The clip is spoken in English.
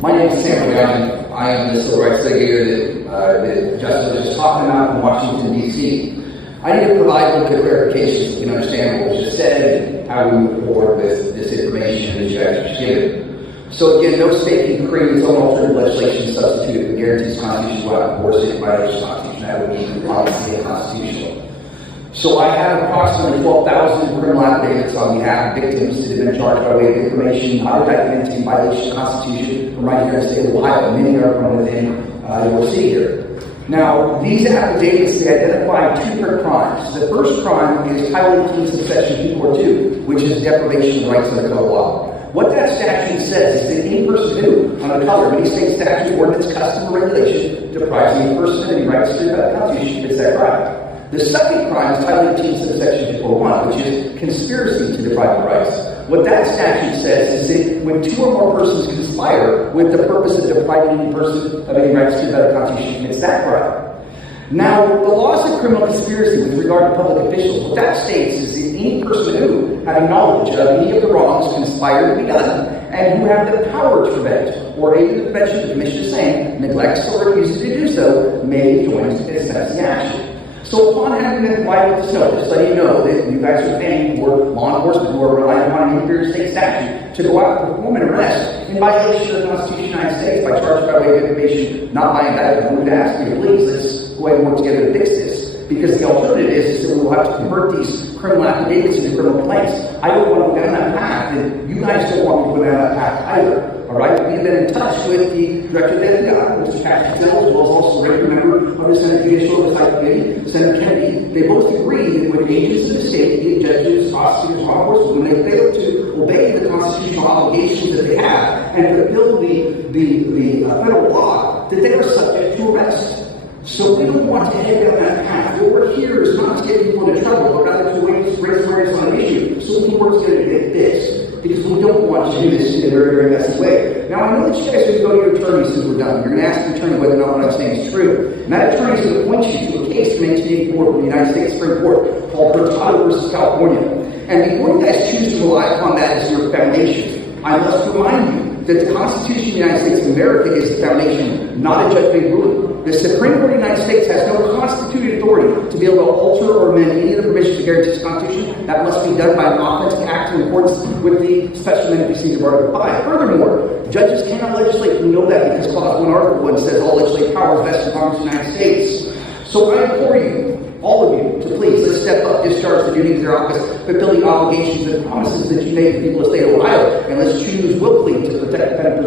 My name is Sam Young. I am the civil rights litigator that Justice was just talking about in Washington, D.C. I need to provide a little bit of clarification so you can understand what was just said and how we move forward with this information that you guys are given. So again, no state can create its own alternative legislation substitute that guarantees constitutional right or state violation of the Constitution. That would be obviously unconstitutional. So I have approximately 12,000 criminal affidavits on behalf of victims that have been charged by way of information, not documenting violation of the Constitution from right here in the state of Ohio. Many are from within your city here. Now, these affidavits, they identify two different crimes. The first crime is Title 18, subsection 242, which is deprivation of rights under code of law. What that statute says is that any person who, under color of any state statute, ordinance, custom, or regulation, deprives any person of any rights to the Constitution commits that crime. The second crime is Title 18, subsection 241, which is conspiracy to deprive of rights. What that statute says is that when two or more persons conspire with the purpose of depriving any person of any rights to the Constitution commits that crime. Now, the laws of criminal conspiracy with regard to public officials, what that states is that any person who, having knowledge of any of the wrongs conspired to be done, and who have the power to prevent, or aid in the prevention of the commission of same, neglects or refuses to do so, may join in a sentencing action. So upon having been provided with this notice, letting you know that you guys are paying for law enforcement who are relying upon an inferior state statute to go out and perform an arrest in violation of the Constitution of the United States by charged by way of information, not by indictment. We would ask you to please, let's go ahead and work together to fix this. Because the alternative is that we will have to convert these criminal affidavits into criminal complaints. I don't want to go down that path, and you guys don't want me to go down that path either. Alright, we've been in touch with the Director of the FBI, Mr. Patrick Hill, as well as also a regular member of the Senate Judicial Oversight Committee, Senator Kennedy. They both agree that when agents of the state, be it judges, prosecutors, law enforcement, when they fail to obey the constitutional obligations that they have and fulfill the federal law, that they are subject to arrest. So we don't want to head down that path. What we're here is not to get people into trouble, but rather to raise awareness on an issue so we can work together to get this. Because we don't want to do this in a very, very messy way. Now, I know that you guys are going to go to your attorney since we're done. You're going to ask the attorney whether or not what I'm saying is true. And that attorney is going to point you to a case from 1884 from the United States Supreme Court called Hurtado versus California. And before you guys choose to rely upon that as your foundation, I must remind you that the Constitution of the United States of America is the foundation, not a judge-made ruling. The Supreme Court of the United States has no constituted authority to be able to alter or amend any of the provisions of guarantees the Constitution. That must be done by an authentic act in accordance with the Special Amendment Procedure of Article 5. Furthermore, judges cannot legislate. We know that because Clause 1, Article 1 says all legislative power is vested in Congress of the United States. So I implore you, all of you, to please, let's step up, discharge the duties of your office, fulfill the obligations and promises that you made to the people of the state of Ohio, and let's choose willfully to protect the